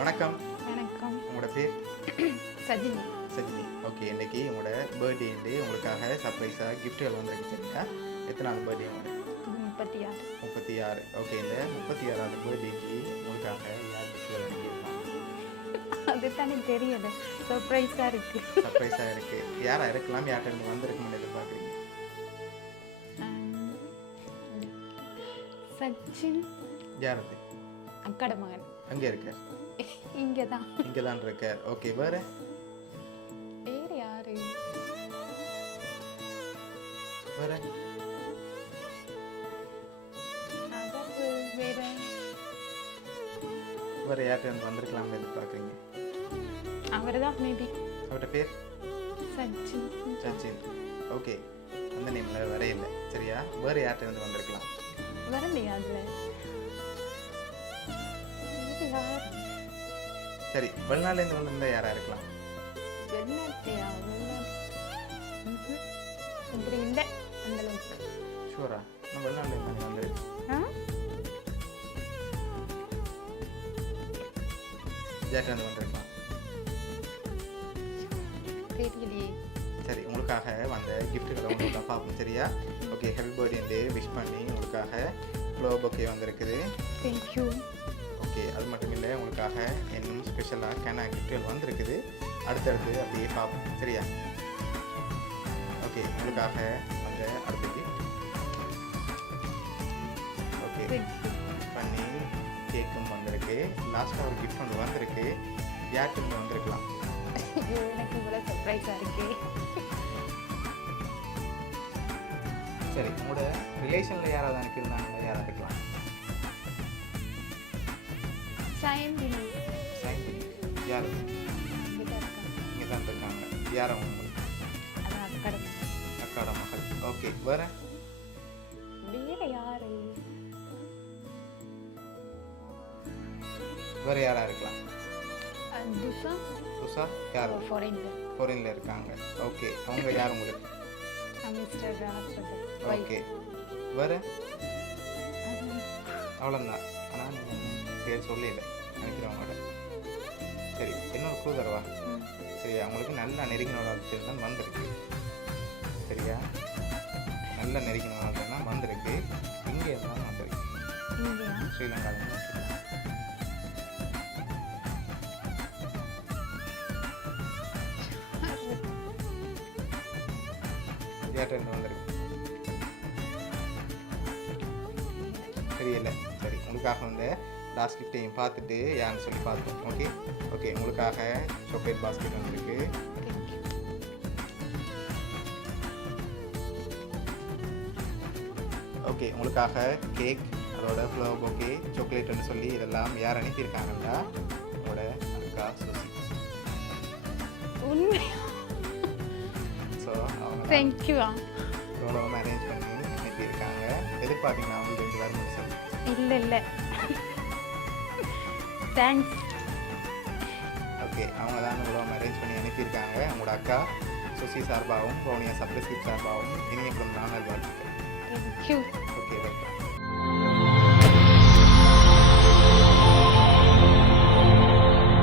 வணக்கம் வணக்கம் உங்களோட பேர் சஜினி சஜினி ஓகே இன்னைக்கு உங்களோட பர்த்டேண்டு உங்களுக்காக சர்ப்ரைஸாக கிஃப்ட்டுகள் எல்லாம் சரிங்களா எத்தனாவது பர்த்டே உங்களுக்கு முப்பத்தி ஆறு முப்பத்தி ஆறு ஓகே இந்த முப்பத்தி ஆறாவது பர்த்டேக்கு உங்களுக்காக யார் கிஃப்ட்கள் வாங்கியிருக்காங்க அது தானே தெரியல சர்ப்ரைஸாக இருக்கு சர்ப்ரைஸாக இருக்குது யாராக இருக்கலாம் யார்கிட்ட இருந்து வந்திருக்கும்னு எதிர்பார்க்குறீங்க சச்சின் யார் அது மகன் அங்கே இருக்கேன் இங்கே தான் இங்கே தான் இருக்கார் ஓகே வேற வேறு யாரு வேற வேற வேற யார்கிட்ட வந்திருக்கலாம்னு எதிர்பார்க்குறீங்க அவர் தான் மேபி அவரோட பேர் சச்சின் சச்சின் ஓகே அந்த நேமில் வரையில்லை சரியா வேறு யார்கிட்ட வந்து வந்திருக்கலாம் வரலையா அதில் சரி வெளிநாட்டிலேருந்து வந்திருந்தா யாராக இருக்கலாம் ஷூரா வந்திருக்கேன் சரி உங்களுக்காக வந்த கிஃப்ட்டுகளை உங்களுக்காக பார்ப்போம் சரியா ஓகே ஹாப்பி பர்த்டே விஷ் பண்ணி உங்களுக்காக ஃப்ளோ பொக்கே வந்திருக்குது தேங்க்யூ ஓகே அது மட்டும் இல்லை உங்களுக்காக இன்னும் ஸ்பெஷலாக கேனா கிஃப்ட்கள் வந்திருக்குது அடுத்தடுத்து அப்படியே பார்ப்போம் சரியா ஓகே உங்களுக்காக அந்த அடுத்த கிஃப்ட் ஓகே பண்ணி கேக்கும் வந்திருக்கு லாஸ்ட்டாக ஒரு கிஃப்ட் ஒன்று வந்திருக்கு யாருக்கு ஒன்று வந்திருக்கலாம் எனக்கு இவ்வளோ சர்ப்ரைஸாக இருக்கு சரி உங்களோட ரிலேஷனில் யாராவது இருந்தாங்க யாராக இருக்கலாம் சயந்தினி சயந்தினி யார் இங்கே இருக்காங்க யார் அவங்க அக்காட மகள் ஓகே வேற வேற யாரு வேற யாரா இருக்கலாம் துஷா துஷா யார் ஃபாரின்ல ஃபாரின்ல இருக்காங்க ஓகே அவங்க யார் உங்களுக்கு ஓகே வேற அவ்வளோதான் ஆனால் பேர் சொல்லிடு சரி இன்னொரு க்ளூ தருவா சரி அவங்களுக்கு நல்ல நெருங்கின ஒரு தான் வந்திருக்கு சரியா நல்ல நெருங்கின ஆள் தான் வந்திருக்கு இங்கே தான் வந்திருக்கு ஸ்ரீலங்கா தியேட்டர் வந்திருக்கு தெரியல சரி உங்களுக்காக வந்து லாஸ்ட் கிஃப்டையும் பார்த்துட்டு யான்னு சொல்லி பார்ப்போம் ஓகே ஓகே உங்களுக்காக சாக்லேட் பாஸ்கெட் வந்துருக்கு ஓகே உங்களுக்காக கேக் அதோட ஃப்ளவர் ஓகே சாக்லேட்னு சொல்லி இதெல்லாம் யார் அனுப்பியிருக்காங்கடா உங்களோட அக்கா சூசி ஸோ அவங்க தேங்க்யூவா இவ்வளோ அரேஞ்ச் பண்ணி அனுப்பியிருக்காங்க எதிர்பார்த்தீங்கன்னா அவங்களுக்கு ரெண்டு பேரும் இல்லை இல்லை தேங்க்ஸ் ஓகே அவங்க தான் உங்களோட மேரேஜ் பண்ணி அனுப்பியிருக்காங்க அவங்களோட அக்கா சுசி சார்பாகவும் பவுனியா சப்ரஸ்கிரிப் சார்பாகவும் இனிய பிறந்த நாங்கள் வாழ்த்துக்கள் ஓகே